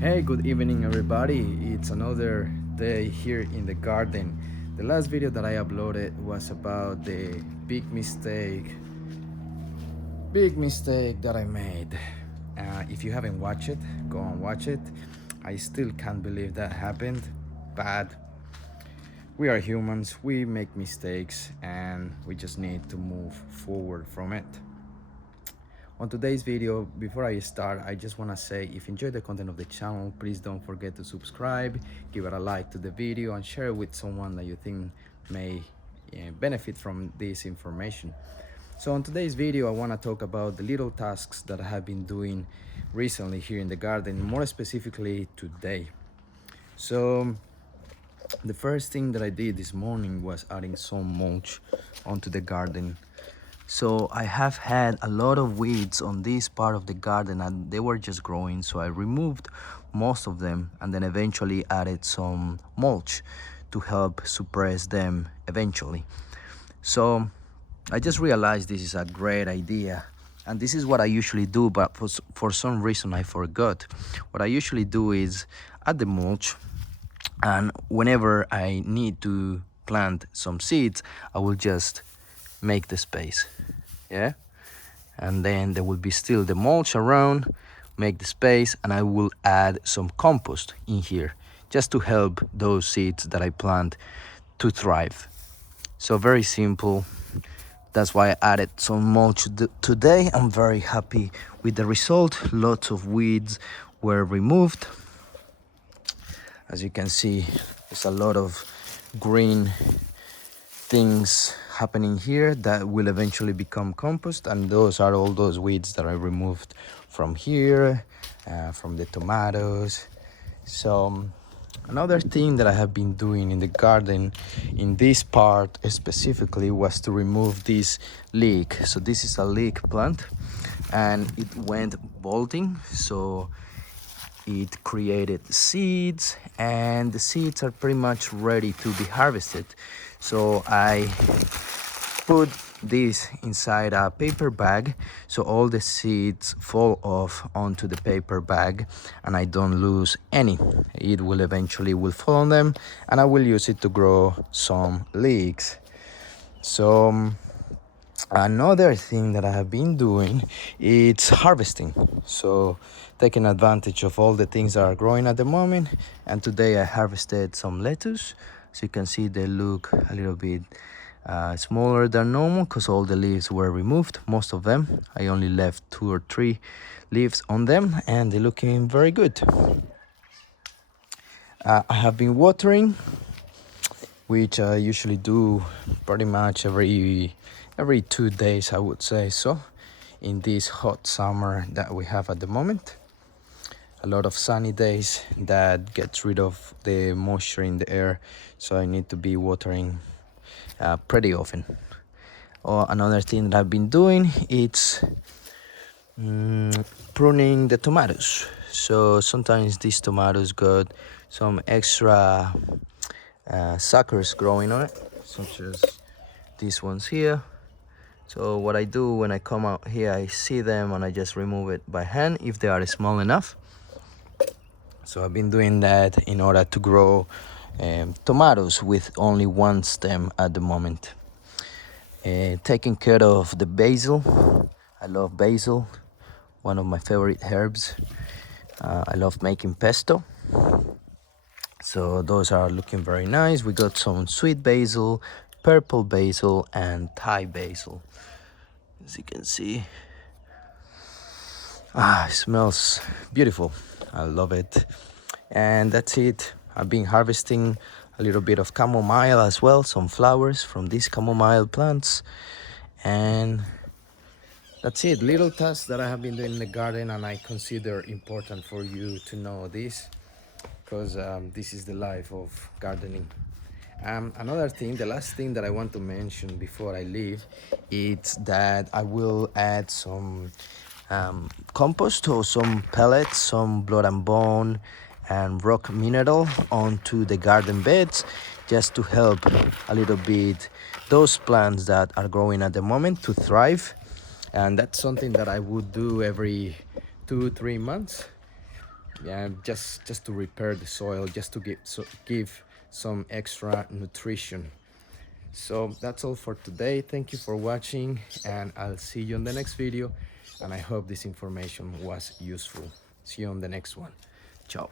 Hey, good evening everybody. It's another day here in the garden. The last video that I uploaded was about the big mistake that I made. If you haven't watched it, go and watch it. I still can't believe that happened, but we are humans, we make mistakes, and we just need to move forward from it. On today's video, before I start, I just want to say if you enjoy the content of the channel, please don't forget to subscribe, give it a like to the video, and share it with someone that you think may benefit from this information. So on today's video, I want to talk about the little tasks that I have been doing recently here in the garden, more specifically today. So the first thing that I did this morning was adding some mulch onto the garden. So I have had a lot of weeds on this part of the garden and they were just growing, so I removed most of them and then eventually added some mulch to help suppress them eventually. So I just realized this is a great idea, and this is what I usually do, but for some reason I forgot. What I usually do is add the mulch, and whenever I need to plant some seeds, I will just make the space, yeah, and then there will be still the mulch around, make the space, and I will add some compost in here just to help those seeds that I plant to thrive. So very simple. That's why I added some mulch today. I'm very happy with the result. Lots of weeds were removed. As you can see, there's a lot of green things happening here that will eventually become compost, and those are all those weeds that I removed from here, from the tomatoes. So another thing that I have been doing in the garden in this part specifically was to remove this leek. So this is a leek plant and it went bolting, so it created seeds, and the seeds are pretty much ready to be harvested. So I put this inside a paper bag so all the seeds fall off onto the paper bag and I don't lose any. It will eventually fall on them and I will use it to grow some leeks. So another thing that I have been doing is harvesting, so taking advantage of all the things that are growing at the moment. And today I harvested some lettuce. So you can see they look a little bit smaller than normal because all the leaves were removed, most of them. I only left 2 or 3 leaves on them and they're looking very good. I have been watering, which I usually do pretty much every 2 days, I would say so, in this hot summer that we have at the moment. A lot of sunny days that gets rid of the moisture in the air, so I need to be watering pretty often. Another thing that I've been doing is pruning the tomatoes. So sometimes these tomatoes got some extra suckers growing on it, such as these ones here. So what I do when I come out here, I see them and I just remove it by hand if they are small enough. So I've been doing that in order to grow tomatoes with only one stem at the moment. Taking care of the basil. I love basil, one of my favorite herbs. I love making pesto. So those are looking very nice. We got some sweet basil, purple basil, and Thai basil. As you can see, it smells beautiful. I love it. And that's it. I've been harvesting a little bit of chamomile as well, some flowers from these chamomile plants. And that's it. Little tasks that I have been doing in the garden, and I consider important for you to know this, because this is the life of gardening. Another thing, the last thing that I want to mention before I leave, it's that I will add some compost or some pellets, some blood and bone and rock mineral onto the garden beds, just to help a little bit those plants that are growing at the moment to thrive. And that's something that I would do every 2-3 months. just to repair the soil, just to give some extra nutrition. So that's all for today. Thank you for watching, and I'll see you on the next video, and I hope this information was useful. See you on the next one. Ciao.